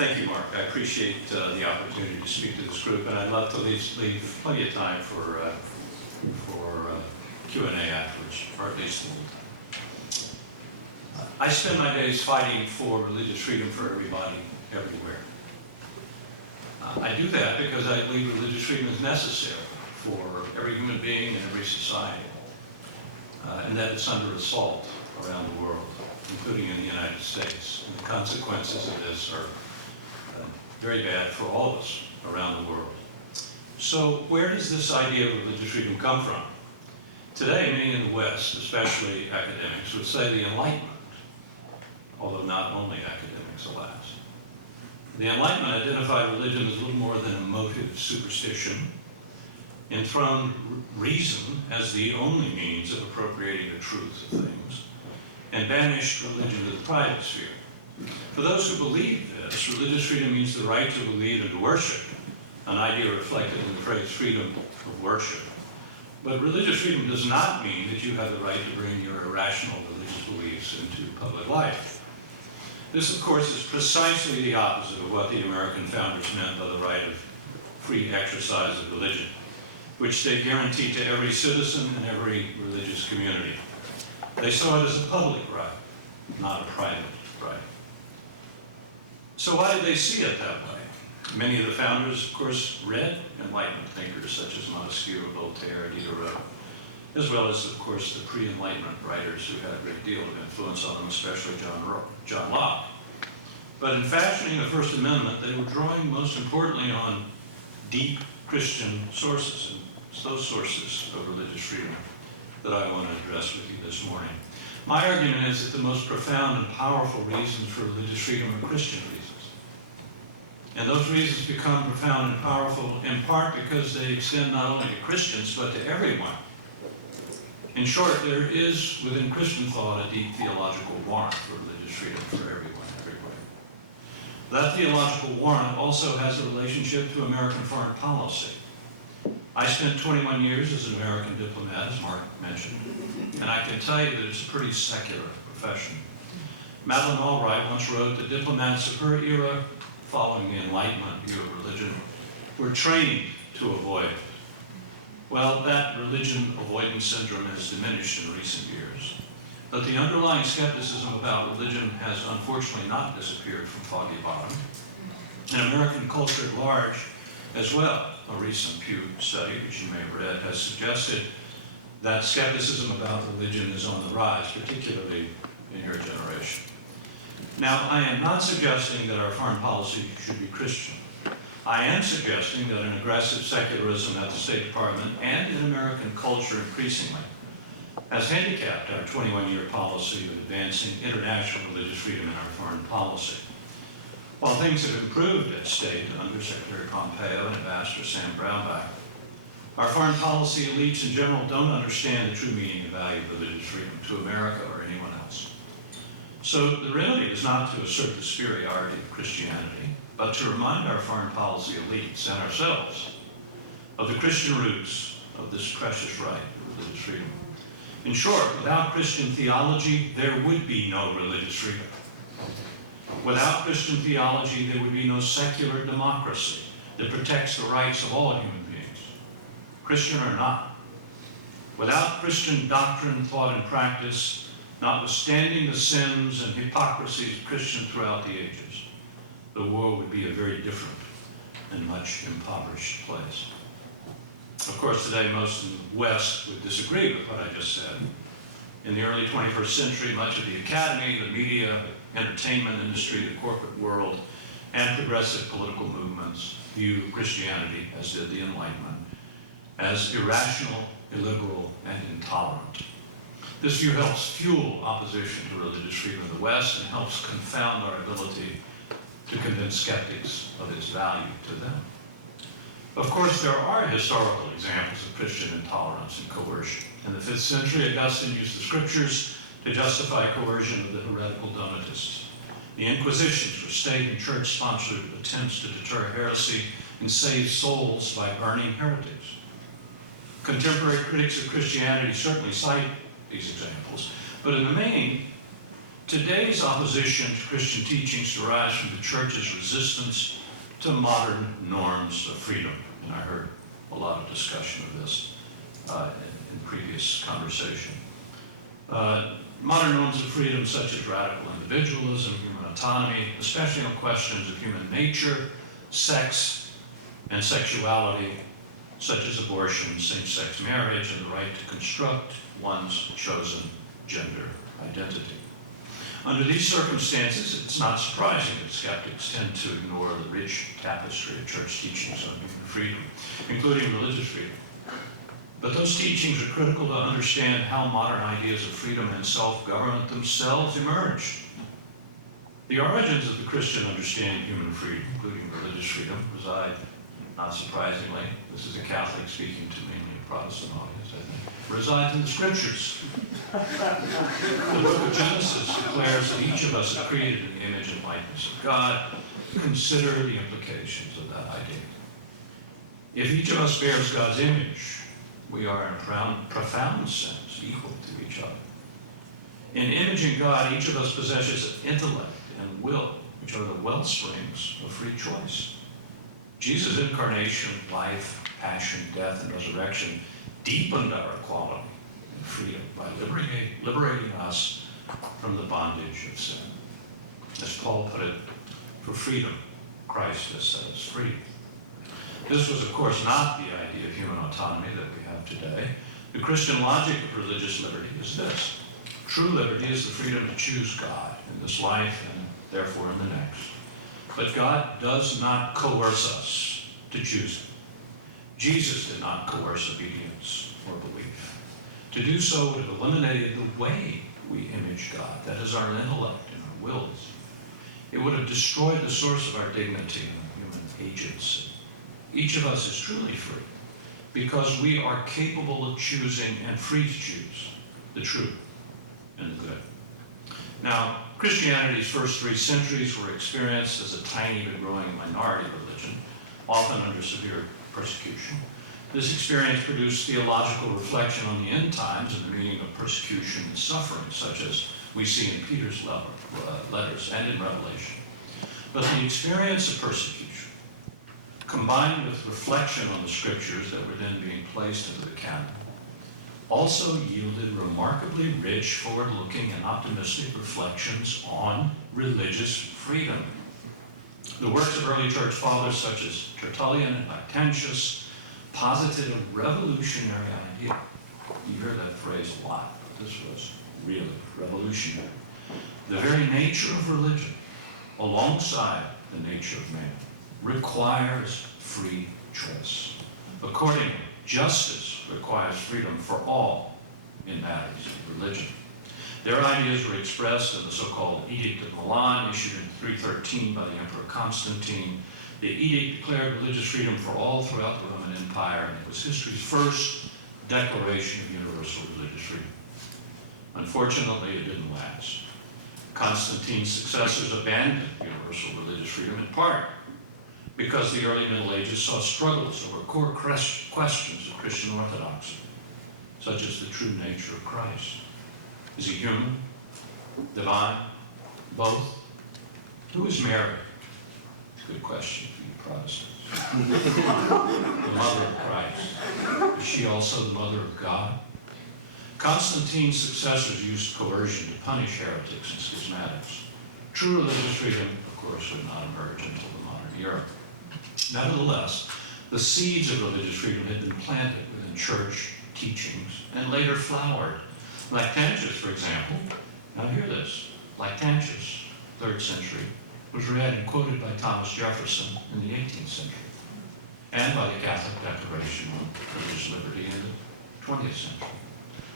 Thank you, Mark. I appreciate the opportunity to speak to this group, and I'd love to leave plenty of time for Q&A afterwards, or at least a little time. I spend my days fighting for religious freedom for everybody, everywhere. I do that because I believe religious freedom is necessary for every human being and every society, and that it's under assault around the world, including in the United States. And the consequences of this are very bad for all of us around the world. So where does this idea of religious freedom come from? Today, many in the West, especially academics, would say the Enlightenment, although not only academics, alas. The Enlightenment identified religion as little more than a motive superstition, enthroned reason as the only means of appropriating the truth of things, and banished religion to the private sphere. For those who believe this, religious freedom means the right to believe and to worship, an idea reflected in the phrase freedom of worship. But religious freedom does not mean that you have the right to bring your irrational religious beliefs into public life. This, of course, is precisely the opposite of what the American founders meant by the right of free exercise of religion, which they guaranteed to every citizen and every religious community. They saw it as a public right, not a private right. So why did they see it that way? Many of the founders, of course, read Enlightenment thinkers such as Montesquieu, Voltaire, Diderot, as well as, of course, the pre-Enlightenment writers who had a great deal of influence on them, especially John Locke. But in fashioning the First Amendment, they were drawing most importantly on deep Christian sources, and it's those sources of religious freedom that I want to address with you this morning. My argument is that the most profound and powerful reasons for religious freedom are Christian reasons. And those reasons become profound and powerful in part because they extend not only to Christians, but to everyone. In short, there is within Christian thought a deep theological warrant for religious freedom for everyone, everywhere. That theological warrant also has a relationship to American foreign policy. I spent 21 years as an American diplomat, as Mark mentioned, and I can tell you that it's a pretty secular profession. Madeleine Albright once wrote that diplomats of her era, following the Enlightenment view of religion, were trained to avoid it. Well, that religion avoidance syndrome has diminished in recent years, but the underlying skepticism about religion has unfortunately not disappeared from Foggy Bottom. And American culture at large as well. A recent Pew study, which you may have read, has suggested that skepticism about religion is on the rise, particularly in your generation. Now, I am not suggesting that our foreign policy should be Christian. I am suggesting that an aggressive secularism at the State Department and in American culture increasingly has handicapped our 21-year policy of advancing international religious freedom in our foreign policy. While things have improved at State under Secretary Pompeo and Ambassador Sam Brownback, our foreign policy elites in general don't understand the true meaning and value of religious freedom to America or anyone else. So the remedy is not to assert the superiority of Christianity, but to remind our foreign policy elites and ourselves of the Christian roots of this precious right of religious freedom. In short, without Christian theology, there would be no religious freedom. Without Christian theology, there would be no secular democracy that protects the rights of all human beings, Christian or not. Without Christian doctrine, thought, and practice, notwithstanding the sins and hypocrisies of Christians throughout the ages, the world would be a very different and much impoverished place. Of course, today most in the West would disagree with what I just said. In the early 21st century, much of the academy, the media, entertainment industry, the corporate world, and progressive political movements view Christianity, as did the Enlightenment, as irrational, illiberal, and intolerant. This view helps fuel opposition to religious freedom in the West and helps confound our ability to convince skeptics of its value to them. Of course, there are historical examples of Christian intolerance and coercion. In the 5th century, Augustine used the scriptures to justify coercion of the heretical Donatists. The Inquisitions were state and church-sponsored attempts to deter heresy and save souls by burning heretics. Contemporary critics of Christianity certainly cite these examples, but in the main, Today's opposition to Christian teachings derives from the church's resistance to modern norms of freedom. And I heard a lot of discussion of this in previous conversation. Modern norms of freedom such as radical individualism, human autonomy, especially on questions of human nature, sex, and sexuality, such as abortion, same-sex marriage, and the right to construct one's chosen gender identity. Under these circumstances, it's not surprising that skeptics tend to ignore the rich tapestry of church teachings on human freedom, including religious freedom. But those teachings are critical to understand how modern ideas of freedom and self-government themselves emerged. The origins of the Christian understanding of human freedom, including religious freedom, reside, not surprisingly, this is a Catholic speaking to mainly a Protestant audience, I think, resides in the Scriptures. The book of Genesis declares that each of us is created in the image and likeness of God. Consider the implications of that idea. If each of us bears God's image, we are in a profound sense equal to each other. In imaging God, each of us possesses intellect and will, which are the wellsprings of free choice. Jesus' incarnation, life, passion, death, and resurrection deepened our equality and freedom by liberating us from the bondage of sin. As Paul put it, for freedom, Christ has set us free. This was, of course, not the idea of human autonomy that we have today. The Christian logic of religious liberty is this. True liberty is the freedom to choose God in this life and therefore in the next. But God does not coerce us to choose Him. Jesus did not coerce obedience or belief. To do so would have eliminated the way we image God, that is, our intellect and our wills. It would have destroyed the source of our dignity and human agency. Each of us is truly free because we are capable of choosing and free to choose the true and the good. Now, Christianity's first 3 centuries were experienced as a tiny but growing minority religion, often under severe persecution. This experience produced theological reflection on the end times and the meaning of persecution and suffering, such as we see in Peter's letters and in Revelation. But the experience of persecution, combined with reflection on the scriptures that were then being placed into the canon, also yielded remarkably rich, forward-looking, and optimistic reflections on religious freedom. The works of early church fathers such as Tertullian and Lactantius posited a revolutionary idea. You hear that phrase a lot, but this was really revolutionary. The very nature of religion, alongside the nature of man, requires free choice. Accordingly, justice requires freedom for all in matters of religion. Their ideas were expressed in the so-called Edict of Milan, issued in 313 by the Emperor Constantine. The edict declared religious freedom for all throughout the Roman Empire, and it was history's first declaration of universal religious freedom. Unfortunately, it didn't last. Constantine's successors abandoned universal religious freedom in part because the early Middle Ages saw struggles over core questions of Christian orthodoxy, such as the true nature of Christ. Is he human? Divine? Both? Who is Mary? Good question for you Protestants. The mother of Christ. Is she also the mother of God? Constantine's successors used coercion to punish heretics and schismatics. True religious freedom, of course, would not emerge until the modern era. Nevertheless, the seeds of religious freedom had been planted within church teachings and later flowered. Lactantius, for example, now hear this, Lactantius, 3rd century, was read and quoted by Thomas Jefferson in the 18th century, and by the Catholic Declaration on Religious Liberty in the 20th century.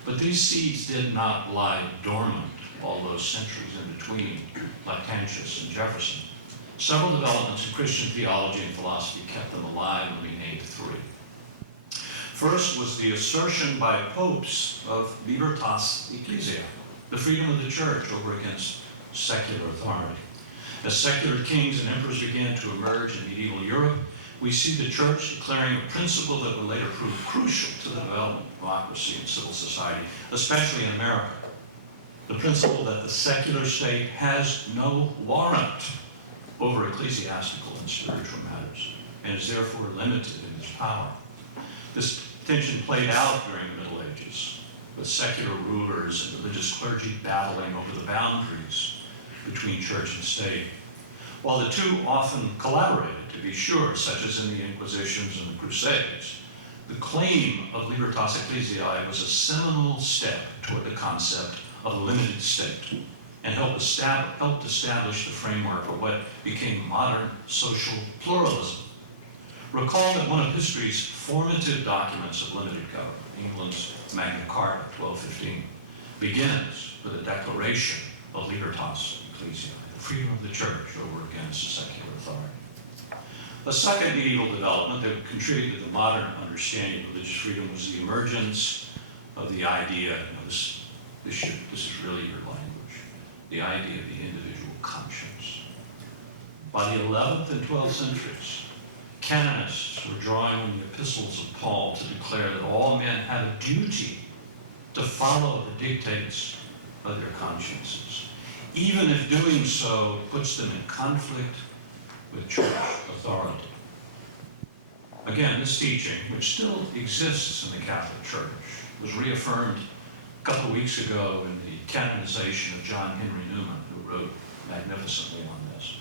But these seeds did not lie dormant all those centuries in between Lactantius and Jefferson. Several developments in Christian theology and philosophy kept them alive, and we named 3. First was the assertion by popes of libertas ecclesiae, the freedom of the church over against secular authority. As secular kings and emperors began to emerge in medieval Europe, we see the church declaring a principle that would later prove crucial to the development of democracy and civil society, especially in America. the principle that the secular state has no warrant over ecclesiastical and spiritual matters, and is therefore limited in its power. This tension played out during the Middle Ages, with secular rulers and religious clergy battling over the boundaries between church and state. While the two often collaborated, to be sure, such as in the Inquisitions and the Crusades, the claim of libertas ecclesiae was a seminal step toward the concept of a limited state, and helped establish the framework for what became modern social pluralism. Recall that one of history's formative documents of limited government, England's Magna Carta, 1215, begins with a declaration of libertas ecclesiae, the freedom of the church over against secular authority. A second medieval development that contributed to the modern understanding of religious freedom was the emergence of the idea, this is really your language, the idea of the individual conscience. By the 11th and 12th centuries, canonists were drawing on the epistles of Paul to declare that all men have a duty to follow the dictates of their consciences, even if doing so puts them in conflict with church authority. Again, this teaching, which still exists in the Catholic Church, was reaffirmed a couple of weeks ago in the canonization of John Henry Newman, who wrote magnificently on this.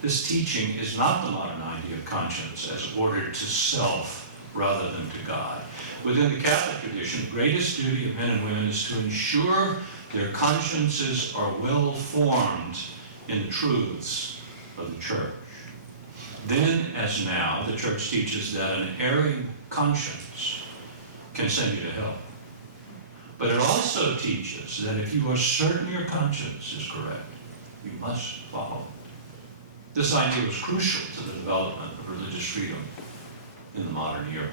This teaching is not the modern idea of conscience as ordered to self rather than to God. Within the Catholic tradition, the greatest duty of men and women is to ensure their consciences are well formed in the truths of the church. Then, as now, the church teaches that an erring conscience can send you to hell. But it also teaches that if you are certain your conscience is correct, you must follow it. This idea was crucial to the development of religious freedom in the modern era.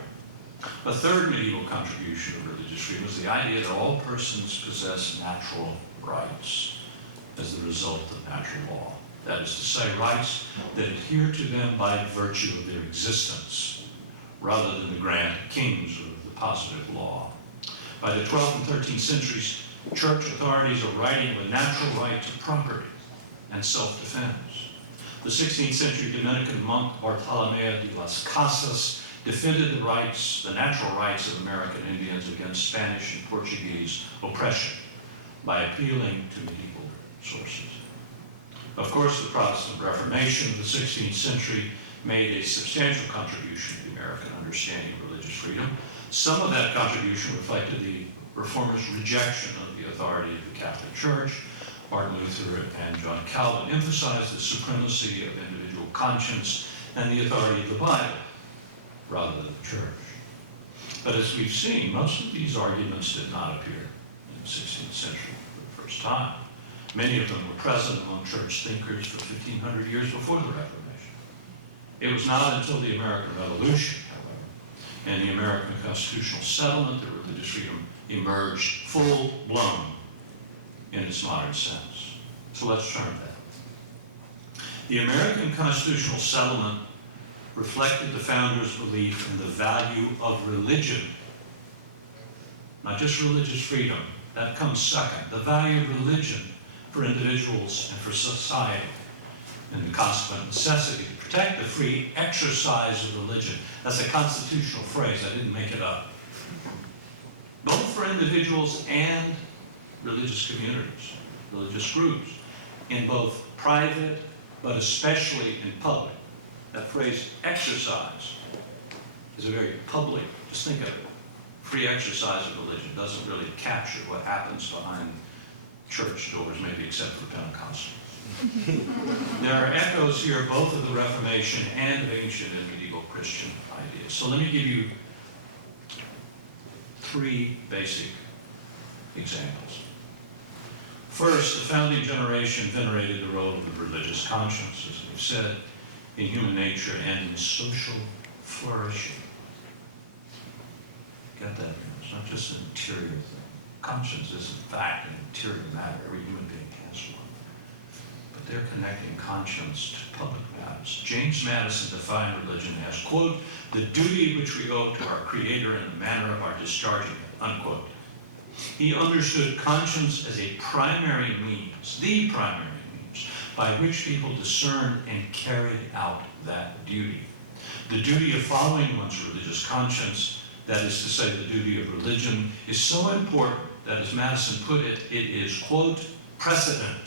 A third medieval contribution of religious freedom was the idea that all persons possess natural rights as the result of natural law. That is to say, rights that adhere to them by virtue of their existence, rather than the grant of kings or the positive law. By the 12th and 13th centuries, church authorities are writing of a natural right to property and self-defense. The 16th century Dominican monk Bartolomeo de las Casas defended the natural rights of American Indians against Spanish and Portuguese oppression by appealing to medieval sources. Of course, the Protestant Reformation of the 16th century made a substantial contribution to the American understanding of religious freedom. Some of that contribution reflected the Reformers' rejection of the authority of the Catholic Church. Martin Luther and John Calvin emphasized the supremacy of individual conscience and the authority of the Bible, rather than the church. But as we've seen, most of these arguments did not appear in the 16th century for the first time. Many of them were present among church thinkers for 1,500 years before the Reformation. It was not until the American Revolution, however, and the American constitutional settlement that religious freedom emerged full-blown in its modern sense. So let's turn to that. The American constitutional settlement reflected the founders' belief in the value of religion, not just religious freedom. That comes second. The value of religion for individuals and for society, and the consequent necessity to protect the free exercise of religion. That's a constitutional phrase, I didn't make it up. Both for individuals and religious communities, religious groups, in both private, but especially in public. That phrase, exercise, is a very public, just think of it. Free exercise of religion doesn't really capture what happens behind church doors, maybe except for Pentecostals. There are echoes here both of the Reformation and of ancient and medieval Christian ideas. So let me give you three basic examples. First, the founding generation venerated the role of the religious conscience, as we've said, in human nature and in social flourishing. Get that? It's not just an interior thing. Conscience is, in fact, an interior matter. Every human being has one. But they're connecting conscience to public matters. James Madison defined religion as, quote, the duty which we owe to our Creator in the manner of our discharging it, unquote. He understood conscience as a primary means, the primary means, by which people discerned and carried out that duty. The duty of following one's religious conscience, that is to say, the duty of religion, is so important that, as Madison put it, it is, quote, precedent,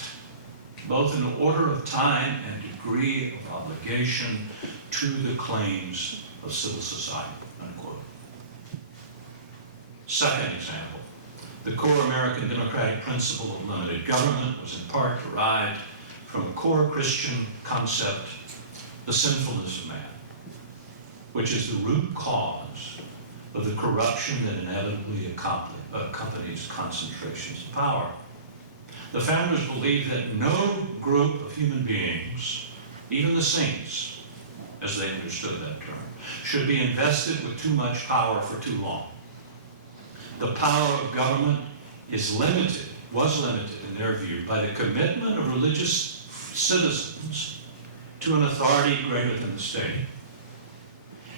both in order of time and degree of obligation to the claims of civil society, unquote. Second example, the core American democratic principle of limited government was in part derived from a core Christian concept, the sinfulness of man, which is the root cause of the corruption that inevitably accompanies concentrations of power. The founders believed that no group of human beings, even the saints, as they understood that term, should be invested with too much power for too long. The power of government was limited in their view by the commitment of religious citizens to an authority greater than the state,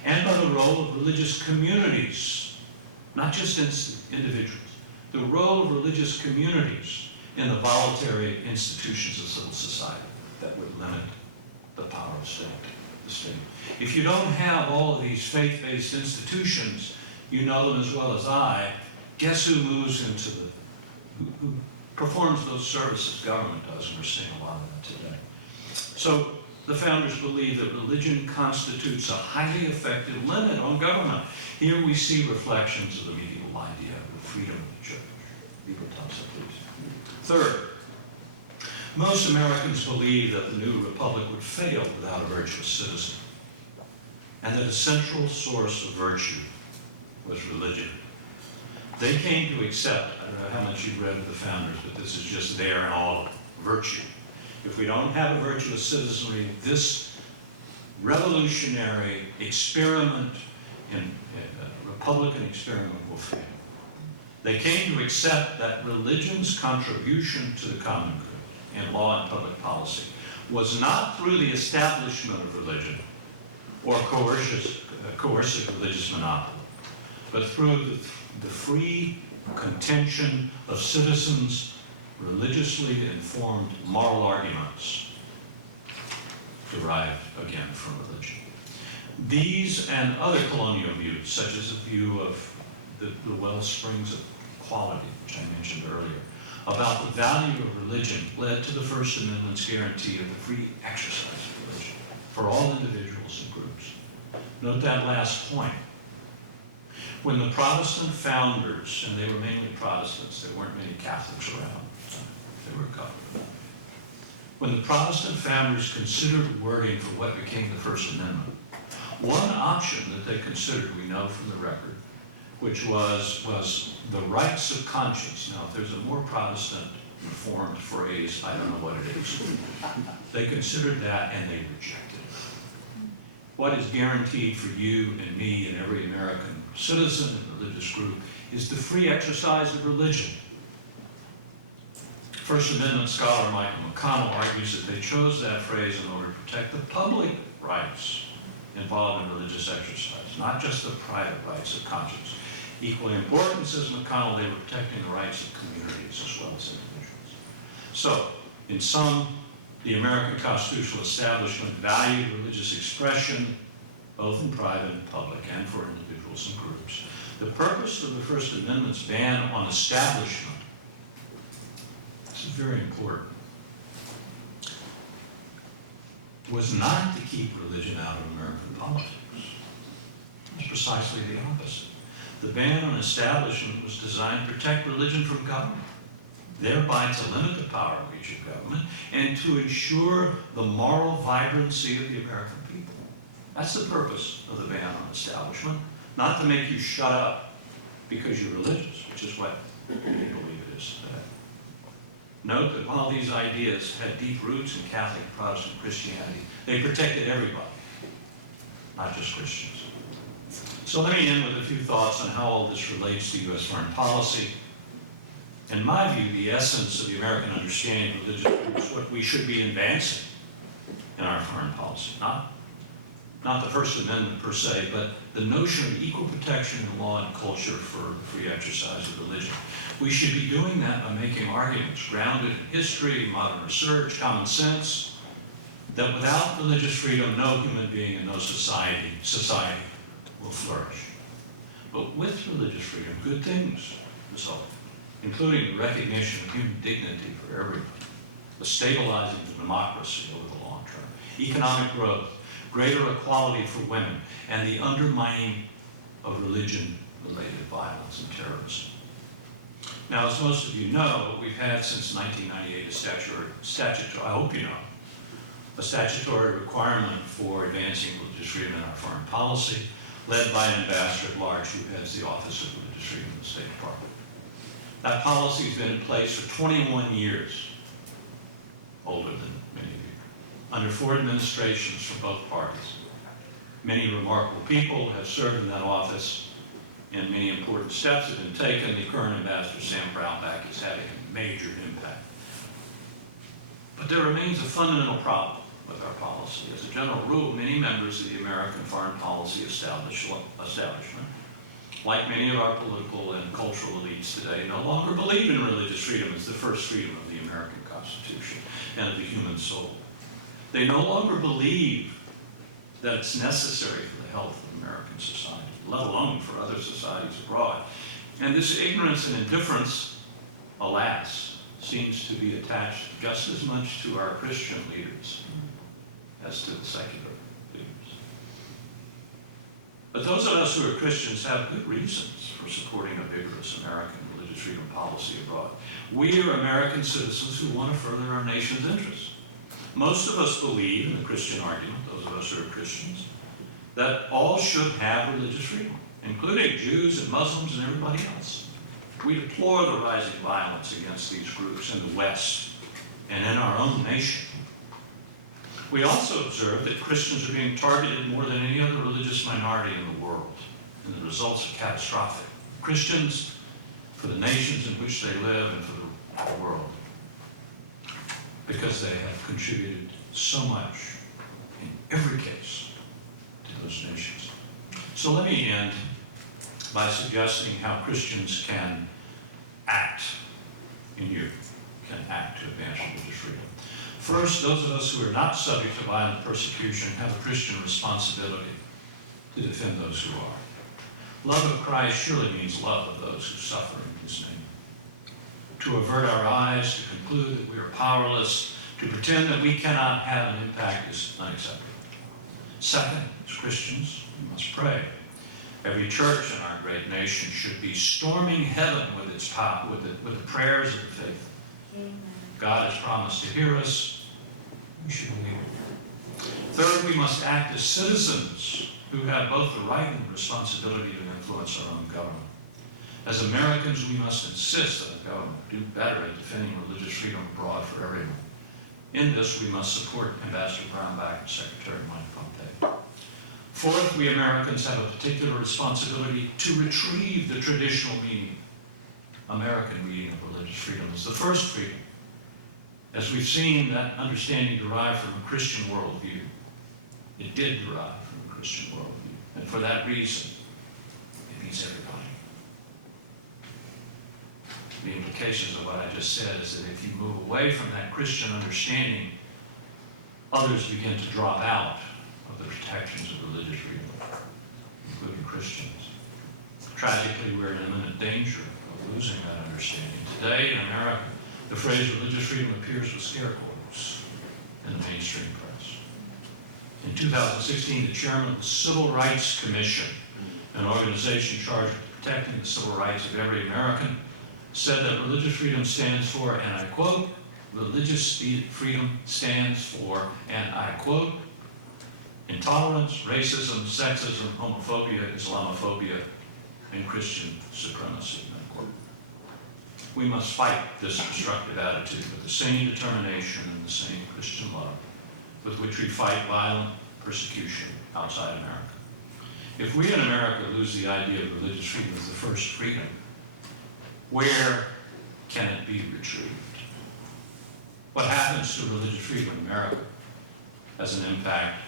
and by the role of religious communities, not just individuals, the role of religious communities in the voluntary institutions of civil society that would limit the power of the state. If you don't have all of these faith-based institutions, you know them as well as I, guess who moves into who performs those services government does, and we're seeing a lot of that today. So the founders believe that religion constitutes a highly effective limit on government. Here we see reflections of the medieval idea of the freedom of the church. Libertas, please. Third, most Americans believe that the new republic would fail without a virtuous citizen, and that a central source of virtue was religion. They came to accept, I don't know how much you've read of the founders, but this is just there in all of it, virtue. If we don't have a virtuous citizenry, this revolutionary experiment in Republican experiment will fail. They came to accept that religion's contribution to the common good in law and public policy was not through the establishment of religion or coercive religious monopoly, but through the free contention of citizens' religiously informed moral arguments derived again from religion. These and other colonial views, such as the view of the well springs of equality, which I mentioned earlier, about the value of religion, led to the First Amendment's guarantee of the free exercise of religion for all individuals and groups. Note that last point. When the Protestant founders, and they were mainly Protestants, there weren't many Catholics around, they were covered. When the Protestant founders considered wording for what became the First Amendment, one option that they considered, we know from the record, which was the rights of conscience. Now, if there's a more Protestant reformed phrase, I don't know what it is. They considered that and they rejected it. What is guaranteed for you and me and every American citizen and religious group is the free exercise of religion. First Amendment scholar Michael McConnell argues that they chose that phrase in order to protect the public rights involved in religious exercise, not just the private rights of conscience. Equally important, says McConnell, they were protecting the rights of communities as well as individuals. So, in sum, the American constitutional establishment valued religious expression, both in private and public, and for individuals and groups. The purpose of the First Amendment's ban on establishment, this is very important, was not to keep religion out of American politics. It was precisely the opposite. The ban on establishment was designed to protect religion from government, thereby to limit the power and reach of government, and to ensure the moral vibrancy of the American people. That's the purpose of the ban on establishment, not to make you shut up because you're religious, which is what we believe it is today. Note that while these ideas had deep roots in Catholic and Protestant Christianity, they protected everybody, not just Christians. So let me end with a few thoughts on how all this relates to U.S. foreign policy. In my view, the essence of the American understanding of religion is what we should be advancing in our foreign policy, not not the First Amendment per se, but the notion of equal protection in law and culture for the free exercise of religion. We should be doing that by making arguments grounded in history, modern research, common sense, that without religious freedom, no human being and no society will flourish. But with religious freedom, good things result, including the recognition of human dignity for everyone, the stabilizing of democracy over the long term, economic growth, greater equality for women, and the undermining of religion-related violence and terrorism. Now, as most of you know, we've had since 1998 a statutory, I hope you know, a statutory requirement for advancing religious freedom in our foreign policy, led by an ambassador at large who heads the Office of Religious Freedom in the State Department. That policy has been in place for 21 years, older than many of you, under 4 administrations from both parties. Many remarkable people have served in that office, and many important steps have been taken. The current ambassador, Sam Brownback, is having a major impact. But there remains a fundamental problem with our policy. As a general rule, many members of the American foreign policy establishment, like many of our political and cultural elites today, no longer believe in religious freedom as the first freedom of the American Constitution and of the human soul. They no longer believe that it's necessary for the health of American society, let alone for other societies abroad. And this ignorance and indifference, alas, seems to be attached just as much to our Christian leaders as to the secular leaders. But those of us who are Christians have good reasons for supporting a vigorous American religious freedom policy abroad. We are American citizens who want to further our nation's interests. Most of us believe in the Christian argument, those of us who are Christians, that all should have religious freedom, including Jews and Muslims and everybody else. We deplore the rising violence against these groups in the West and in our own nation. We also observe that Christians are being targeted more than any other religious minority in the world, and the results are catastrophic. Christians, for the nations in which they live and for the world, because they have contributed so much in every case to those nations. So let me end by suggesting how Christians can act in Europe, can act to advance religious freedom. First, those of us who are not subject to violent persecution have a Christian responsibility to defend those who are. Love of Christ surely means love of those who suffer in his name. To avert our eyes, to conclude that we are powerless, to pretend that we cannot have an impact is unacceptable. Second, as Christians, we must pray. Every church in our great nation should be storming heaven with its power, with the prayers of the faithful. Amen. God has promised to hear us. We should believe it. Third, we must act as citizens who have both the right and the responsibility to influence our own government. As Americans, we must insist that the government do better at defending religious freedom abroad for everyone. In this, we must support Ambassador Brownback and Secretary Mike Pompeo. Fourth, we Americans have a particular responsibility to retrieve the traditional meaning, American meaning of religious freedom as the first freedom. As we've seen, that understanding derived from a Christian worldview. It did derive from a Christian worldview. And for that reason, it means everybody. The implications of what I just said is that if you move away from that Christian understanding, others begin to drop out of the protections of religious freedom, including Christians. Tragically, we're in imminent danger of losing that understanding. Today in America, the phrase religious freedom appears with scare quotes in the mainstream press. In 2016, the chairman of the Civil Rights Commission, an organization charged with protecting the civil rights of every American, said that religious freedom stands for, and I quote, religious freedom stands for, and I quote, intolerance, racism, sexism, homophobia, Islamophobia, and Christian supremacy, unquote. We must fight this destructive attitude with the same determination and the same Christian love with which we fight violent persecution outside America. If we in America lose the idea of religious freedom as the first freedom, where can it be retrieved? What happens to religious freedom in America has an impact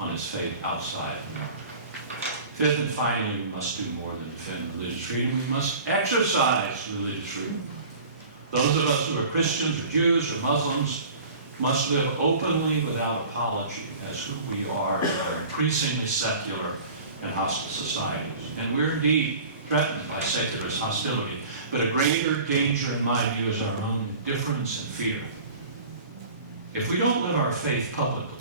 on its fate outside America. Fifth and finally, we must do more than defend religious freedom. We must exercise religious freedom. Those of us who are Christians or Jews or Muslims must live openly without apology as who we are in our increasingly secular and hostile societies. And we're indeed threatened by secularist hostility. But a greater danger, in my view, is our own indifference and fear. If we don't live our faith publicly,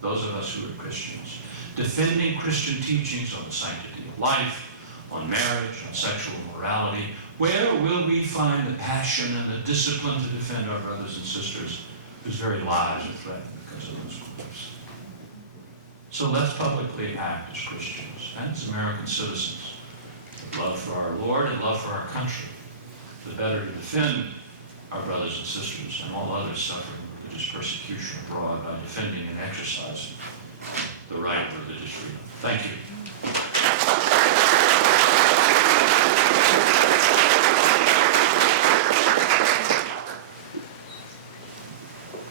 those of us who are Christians, defending Christian teachings on the sanctity of life, on marriage, on sexual morality, where will we find the passion and the discipline to defend our brothers and sisters whose very lives are threatened because of those beliefs? So let's publicly act as Christians and as American citizens, with love for our Lord and love for our country, the better to defend our brothers and sisters and all others suffering religious persecution abroad by defending and exercising the right of religious freedom. Thank you.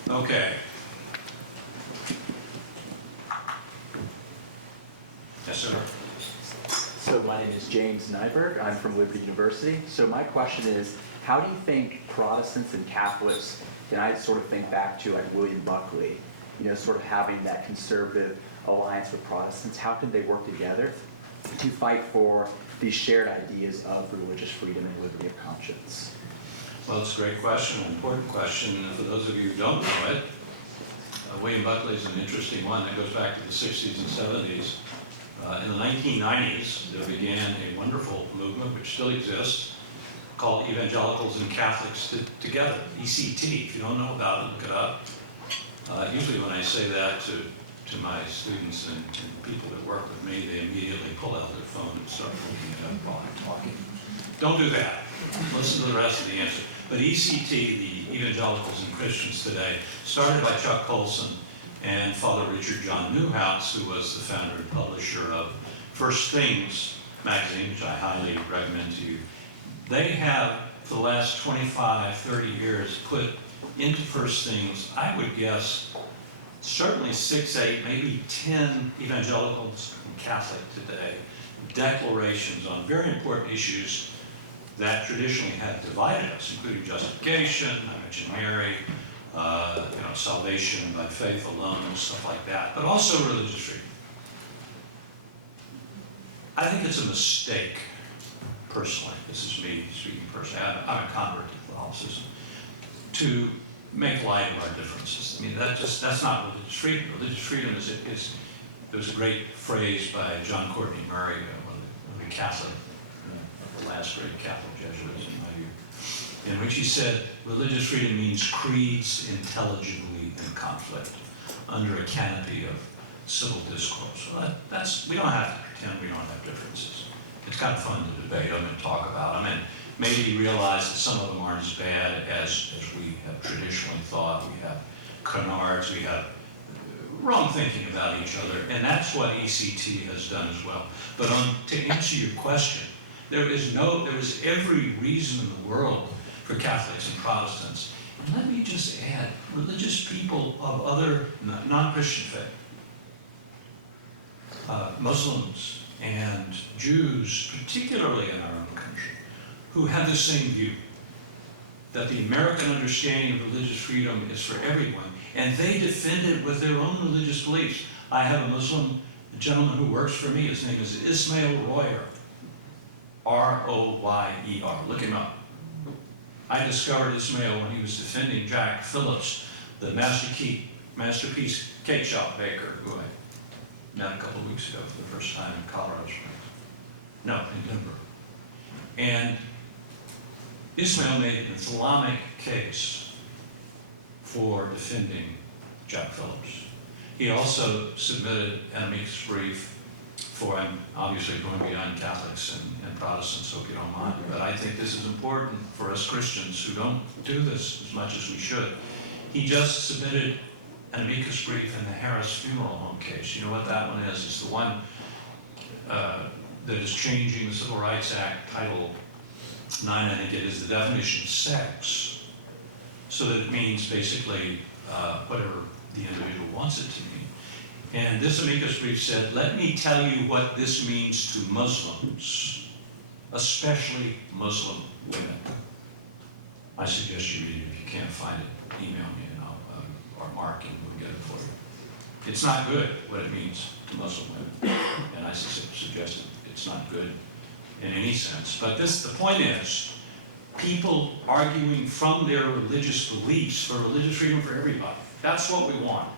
Okay. Yes, sir. So my name is James Nyberg. I'm from Liberty University. So my question is, how do you think Protestants and Catholics, and I sort of think back to like William Buckley, sort of having that conservative alliance with Protestants, how can they work together to fight for these shared ideas of religious freedom and liberty of conscience? Well, it's a great question, an important question. For those of you who don't know it, William Buckley is an interesting one that goes back to the 60s and 70s. In the 1990s, there began a wonderful movement, which still exists, called Evangelicals and Catholics Together, ECT. If you don't know about it, look it up. Usually when I say that to my students and people that work with me, they immediately pull out their phone and start looking it up while I'm talking. Don't do that. Listen to the rest of the answer. But ECT, the Evangelicals and Christians Today, started by Chuck Colson and Father Richard John Newhouse, who was the founder and publisher of First Things magazine, which I highly recommend to you. They have, for the last 25, 30 years, put into First Things, I would guess, certainly 6, 8, maybe 10 evangelicals and Catholic today, declarations on very important issues that traditionally had divided us, including justification, I mentioned Mary, salvation by faith alone, stuff like that, but also religious freedom. I think it's a mistake, personally, this is me speaking personally, I'm a convert to Catholicism, to make light of our differences. I mean, that's not religious freedom. Religious freedom is there was a great phrase by John Courtney Murray, one of the Catholic, the last great Catholic Jesuits in my view, in which he said, religious freedom means creeds intelligibly in conflict under a canopy of civil discourse. So we don't have to pretend we don't have differences. It's kind of fun to debate them and talk about them, and maybe realize that some of them aren't as bad as we have traditionally thought. We have canards, we have wrong thinking about each other, and that's what ECT has done as well. But to answer your question, there is every reason in the world for Catholics and Protestants. And let me just add, religious people of other non-Christian faith, Muslims and Jews, particularly in our own country, who have the same view, that the American understanding of religious freedom is for everyone, and they defend it with their own religious beliefs. I have a Muslim gentleman who works for me. His name is Ismail Royer, R-O-Y-E-R. Look him up. I discovered Ismail when he was defending Jack Phillips, the masterpiece cake shop baker, who I met a couple of weeks ago for the first time in Colorado Springs. No, in Denver. And Ismail made an Islamic case for defending Jack Phillips. He also submitted an amicus brief for, I'm obviously going beyond Catholics and Protestants, hope you don't mind, but I think this is important for us Christians who don't do this as much as we should. He just submitted an amicus brief in the Harris Funeral Home case. You know what that one is? It's the one that is changing the Civil Rights Act, Title 9, I think it is, the definition of sex, so that it means basically whatever the individual wants it to mean. And this amicus brief said, let me tell you what this means to Muslims, especially Muslim women. I suggest you read it. If you can't find it, email me and or Mark, and we'll get it for you. It's not good what it means to Muslim women, and I suggest it's not good in any sense. But the point is, people arguing from their religious beliefs for religious freedom for everybody. That's what we want.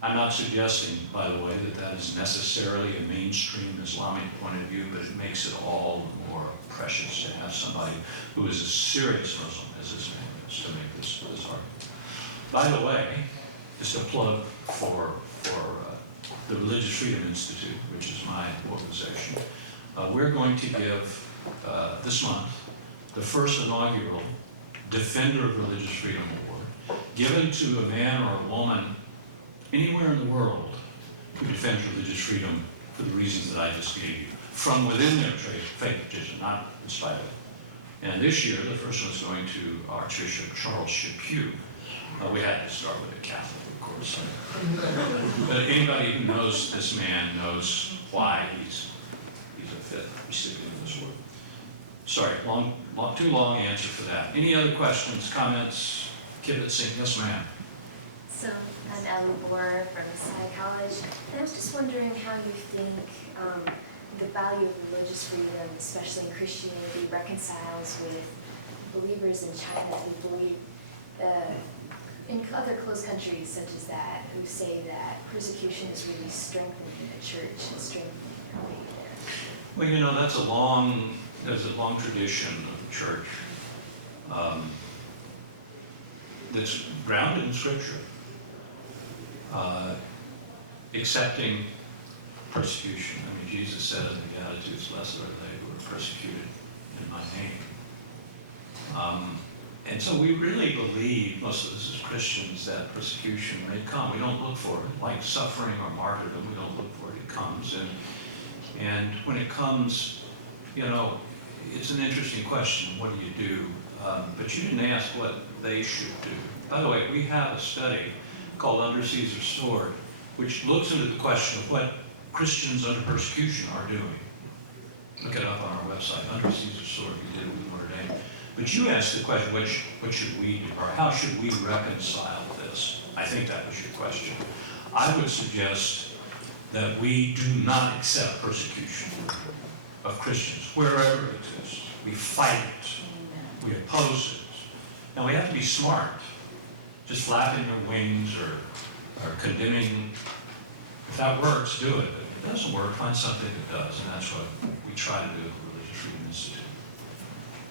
I'm not suggesting, by the way, that that is necessarily a mainstream Islamic point of view, but it makes it all the more precious to have somebody who is as serious Muslim as this man is to make this argument. By the way, just a plug for the Religious Freedom Institute, which is my organization. We're going to give, this month, the first inaugural Defender of Religious Freedom Award, given to a man or a woman anywhere in the world who defends religious freedom for the reasons that I just gave you, from within their faith tradition, not in spite of it. And this year, the first one's going to Archbishop Charles Chaput. We had to start with a Catholic, of course. But anybody who knows this man knows why he's a fit recipient of this award. Sorry, too long answer for that. Any other questions, comments? Kibitzing? Yes, ma'am. So, I'm Ellie Bohr from Messiah College, and I was just wondering how you think the value of religious freedom, especially in Christianity, reconciles with believers in China who believe in other closed countries such as that, who say that persecution is really strengthening the church and strengthening their faith there. Well, you know, there's a long tradition of the church that's grounded in Scripture. Accepting persecution. I mean, Jesus said in the Beatitudes, blessed are they who are persecuted in my name. And so we really believe, most of us as Christians, that persecution may come. We don't look for it. Like suffering or martyrdom, we don't look for it. It comes. And when it comes, you know, it's an interesting question. What do you do? But you didn't ask what they should do. By the way, we have a study called Under Caesar's Sword, which looks into the question of what Christians under persecution are doing. Look it up on our website, Under Caesar's Sword. We did it with Notre Dame. But you asked the question, what should we do, or how should we reconcile this? I think that was your question. I would suggest that we do not accept persecution of Christians, wherever it exists. We fight it. We oppose it. Now, we have to be smart. Just flapping your wings or condemning, if that works, do it. But if it doesn't work, find something that does, and that's what we try to do at the Religious Freedom Institute.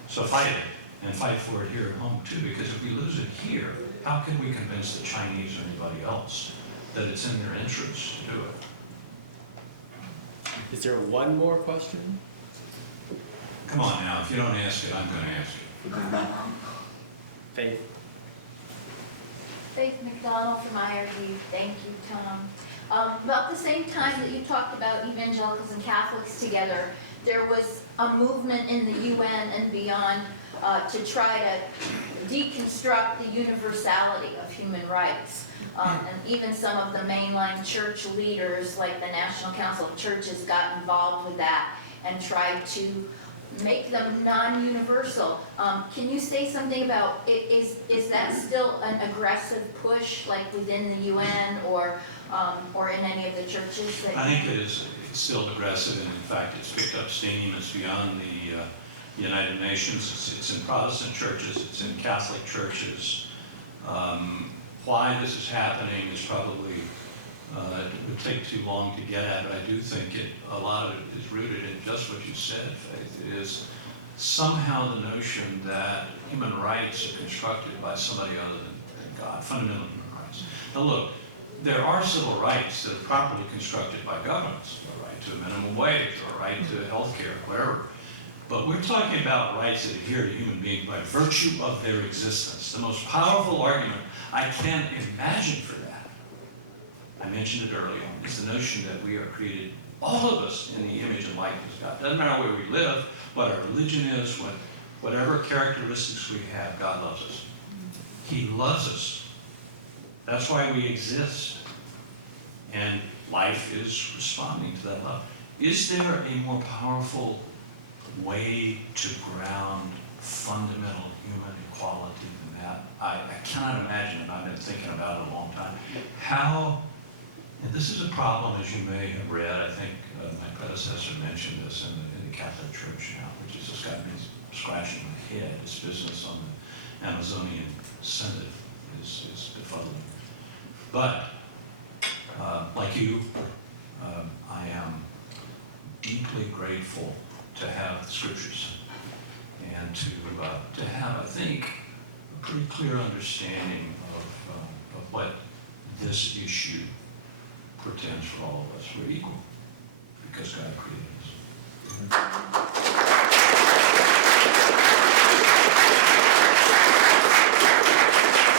So fight it, and fight for it here at home too, because if we lose it here, how can we convince the Chinese or anybody else that it's in their interest to do it? Is there one more question? Come on now, if you don't ask it, I'm going to ask it. Faith. Faith McDonald from IRD. Thank you, Tom. About the same time that you talked about evangelicals and Catholics together, there was a movement in the UN and beyond to try to deconstruct the universality of human rights. And even some of the mainline church leaders, like the National Council of Churches, got involved with that and tried to make them non-universal. Can you say something about, is that still an aggressive push, like within the UN or in any of the churches? I think it is. It's still aggressive, and in fact, it's picked up steam. It's beyond the United Nations. It's in Protestant churches. It's in Catholic churches. Why this is happening is probably, it would take too long to get at, but I do think a lot of it is rooted in just what you said, Faith. It is somehow the notion that human rights are constructed by somebody other than God, fundamental human rights. Now look, there are civil rights that are properly constructed by governments, a right to a minimum wage, or a right to health care, whatever. But we're talking about rights that adhere to human beings by virtue of their existence. The most powerful argument I can imagine for that, I mentioned it earlier, is the notion that we are created, all of us, in the image and likeness of God. Doesn't matter where we live, what our religion is, whatever characteristics we have, God loves us. He loves us. That's why we exist. And life is responding to that love. Is there a more powerful way to ground fundamental human equality than that? I cannot imagine it. I've been thinking about it a long time. How, and this is a problem, as you may have read, I think my predecessor mentioned this in the Catholic Church now, which is just got me scratching my head. This business on the Amazonian Synod is befuddling. But, like you, I am deeply grateful to have the scriptures and to have, I think, a pretty clear understanding of what this issue portends for all of us. We're equal because God created us.